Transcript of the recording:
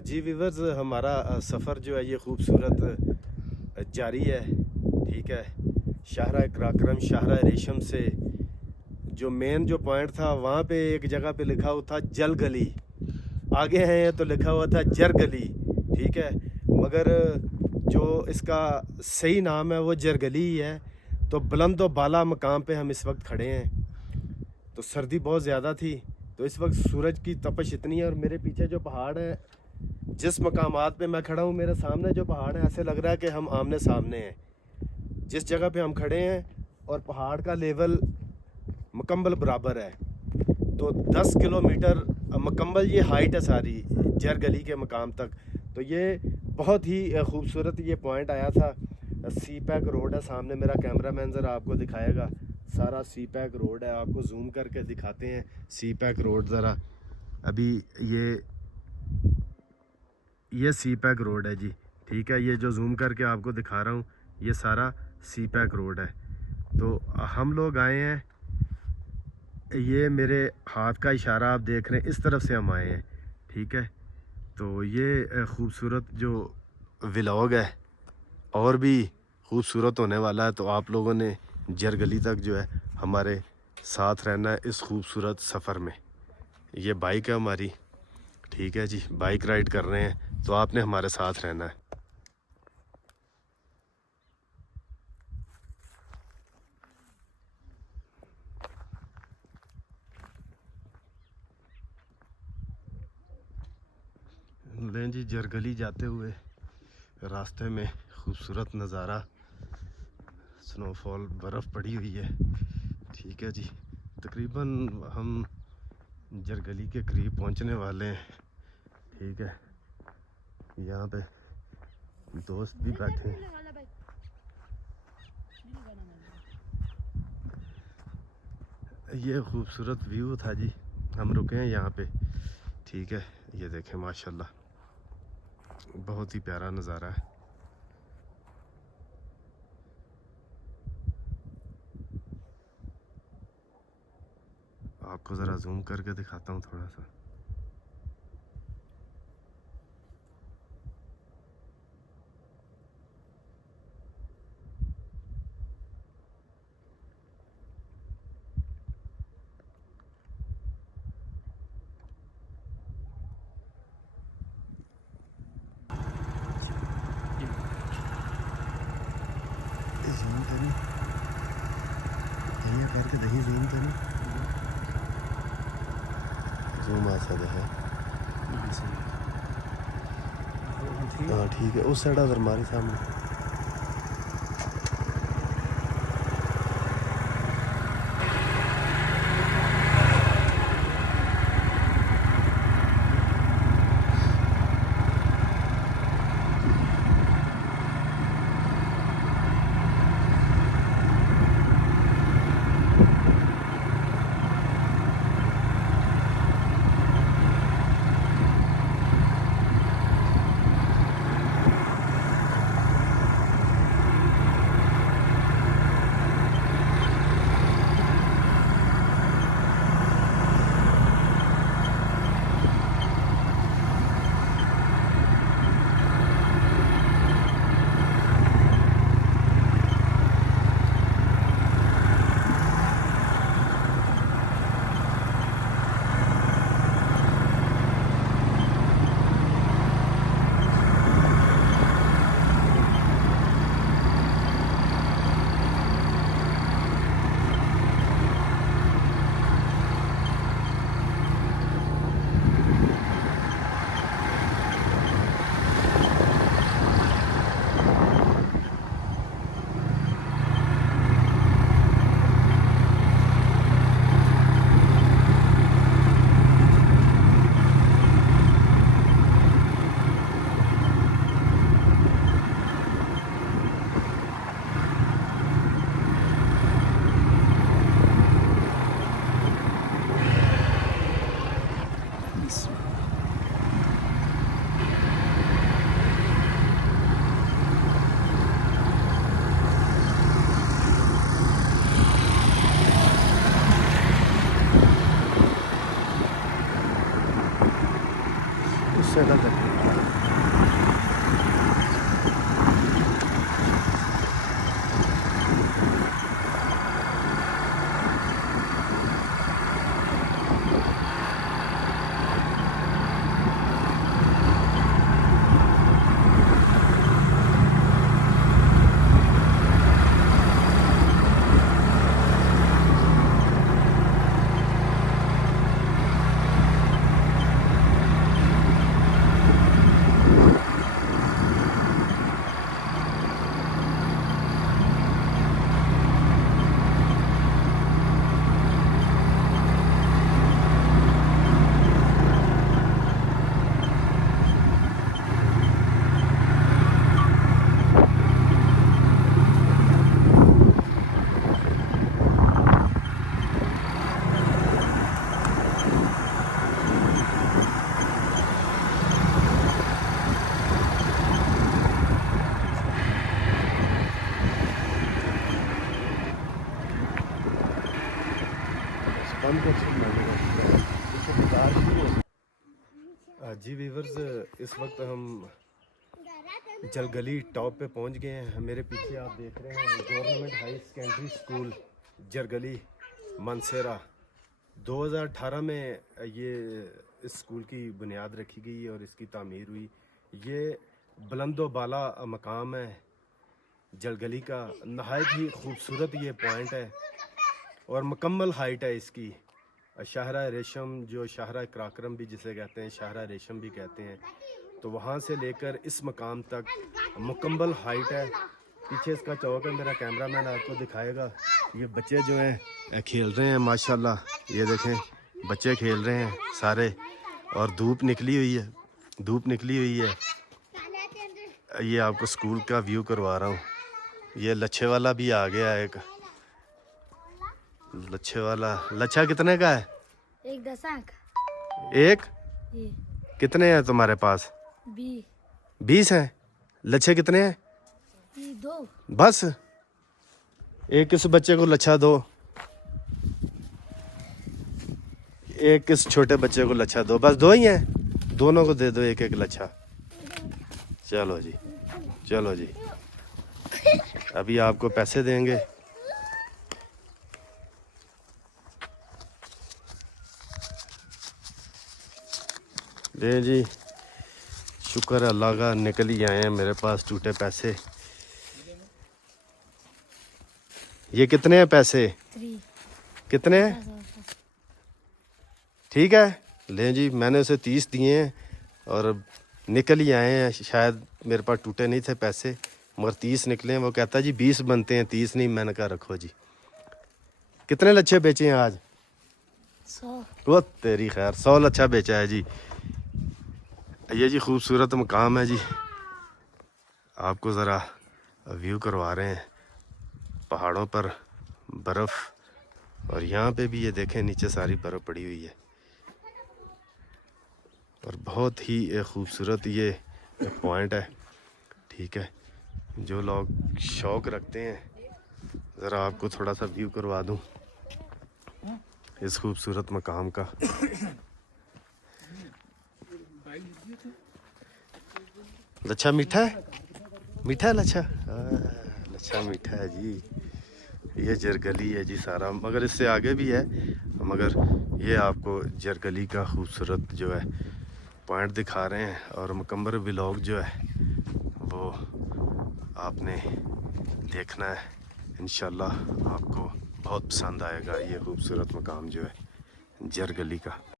जी viewers, हमारा सफ़र जो है ये खूबसूरत जारी है। ठीक है, शाहरा कराक्रम शाहरा रेशम से जो मेन जो पॉइंट था वहाँ पे एक जगह पे लिखा हुआ था जल गली, आगे हैं तो लिखा हुआ था जर गली। ठीक है, मगर जो इसका सही नाम है वो जरगली ही है। तो बुलंद व बाला मकाम पे हम इस वक्त खड़े हैं। तो सर्दी बहुत ज़्यादा थी, तो इस वक्त सूरज की तपश इतनी है और मेरे पीछे जो पहाड़ है, जिस मकामात पे मैं खड़ा हूँ मेरे सामने जो पहाड़ है, ऐसे लग रहा है कि हम आमने सामने हैं। जिस जगह पे हम खड़े हैं और पहाड़ का लेवल मुकम्मल बराबर है। तो 10 किलोमीटर मुकम्मल ये हाइट है सारी जर गली के मकाम तक। तो ये बहुत ही खूबसूरत ये पॉइंट आया था। सी पैक रोड है सामने, मेरा कैमरामैन ज़रा आपको दिखाएगा। सारा सी पैक रोड है, आपको जूम करके दिखाते हैं सी पैक रोड ज़रा। अभी ये सी पैक रोड है जी। ठीक है, ये जो जूम करके आपको दिखा रहा हूँ ये सारा सी पैक रोड है। तो हम लोग आए हैं, ये मेरे हाथ का इशारा आप देख रहे हैं, इस तरफ से हम आए हैं। ठीक है, तो ये खूबसूरत जो व्लॉग है और भी खूबसूरत होने वाला है। तो आप लोगों ने जरगली तक जो है हमारे साथ रहना है इस खूबसूरत सफ़र में। ये बाइक है हमारी। ठीक है जी, बाइक राइड कर रहे हैं, तो आपने हमारे साथ रहना है। लें जी, जरगली जाते हुए रास्ते में खूबसूरत नज़ारा, स्नोफॉल, बर्फ़ पड़ी हुई है। ठीक है जी, तकरीबन हम जरगली के करीब पहुंचने वाले हैं। ठीक है, यहाँ पे दोस्त भी बैठे हैं। ये खूबसूरत व्यू था जी, हम रुके हैं यहाँ पे। ठीक है, ये देखें माशाल्लाह, बहुत ही प्यारा नज़ारा है। आपको ज़रा जूम करके दिखाता हूँ थोड़ा सा। जूम करें, ये करके दही जूम करें, जूम आ सकता है। हाँ ठीक है, उस साइड अगर हमारे सामने मोटरसाइकिल तक। जी वीवर्स, इस वक्त हम जरगली टॉप पे पहुंच गए हैं। मेरे पीछे आप देख रहे हैं government high secondary school Jargali Mansehra. 2018 में ये इस स्कूल की बुनियाद रखी गई और इसकी तामीर हुई। ये बुलंदो बाला मकाम है जरगली का। नहायत ही खूबसूरत ये पॉइंट है और मुकम्मल हाइट है इसकी। शाहरा रेशम, जो शाहरा कराक्रम भी जिसे कहते हैं, शाहरा रेशम भी कहते हैं, तो वहाँ से लेकर इस मकाम तक मुकम्मल हाइट है। पीछे इसका चौक है, मेरा कैमरामैन आपको दिखाएगा। ये बच्चे जो हैं खेल रहे हैं माशाल्लाह, ये देखें बच्चे खेल रहे हैं सारे। और धूप निकली हुई है, धूप निकली हुई है। ये आपको स्कूल का व्यू करवा रहा हूँ। ये लच्छे वाला भी आ गया है, एक लच्छे वाला। लच्छा कितने का है? 10 का। एक? कितने हैं तुम्हारे पास? 20 हैं। लच्छे कितने हैं? 2। बस एक इस बच्चे को लच्छा दो, एक इस छोटे बच्चे को लच्छा दो। बस 2 ही हैं, दोनों को दे दो एक एक लच्छा। चलो जी, चलो जी, अभी आपको पैसे देंगे। दे जी, शुक्र है अल्लाह का, निकल ही आए हैं मेरे पास टूटे पैसे। ये कितने हैं पैसे? 3। कितने हैं? ठीक है, लें जी, मैंने उसे 30 दिए हैं और निकल ही आए हैं। शायद मेरे पास टूटे नहीं थे पैसे, मगर 30 निकले हैं। वो कहता जी 20 बनते हैं, 30 नहीं। मैंने कहा रखो जी। कितने लच्छे बेचे हैं आज? 100। वो तेरी खैर, 100 लच्छा बेचा है जी। ये जी खूबसूरत मकाम है जी, आपको ज़रा व्यू करवा रहे हैं। पहाड़ों पर बर्फ़, और यहाँ पे भी ये देखें नीचे सारी बर्फ़ पड़ी हुई है। और बहुत ही खूबसूरत ये पॉइंट है। ठीक है, जो लोग शौक़ रखते हैं, ज़रा आपको थोड़ा सा व्यू करवा दूँ इस खूबसूरत मकाम का। लच्छा मीठा है? मीठा है लच्छा? लच्छा मीठा है जी। ये जरगली है जी सारा, मगर इससे आगे भी है, मगर ये आपको जरगली का खूबसूरत जो है पॉइंट दिखा रहे हैं। और मुकम्मल व्लॉग जो है वो आपने देखना है। इंशाल्लाह आपको बहुत पसंद आएगा ये खूबसूरत मकाम जो है जरगली का।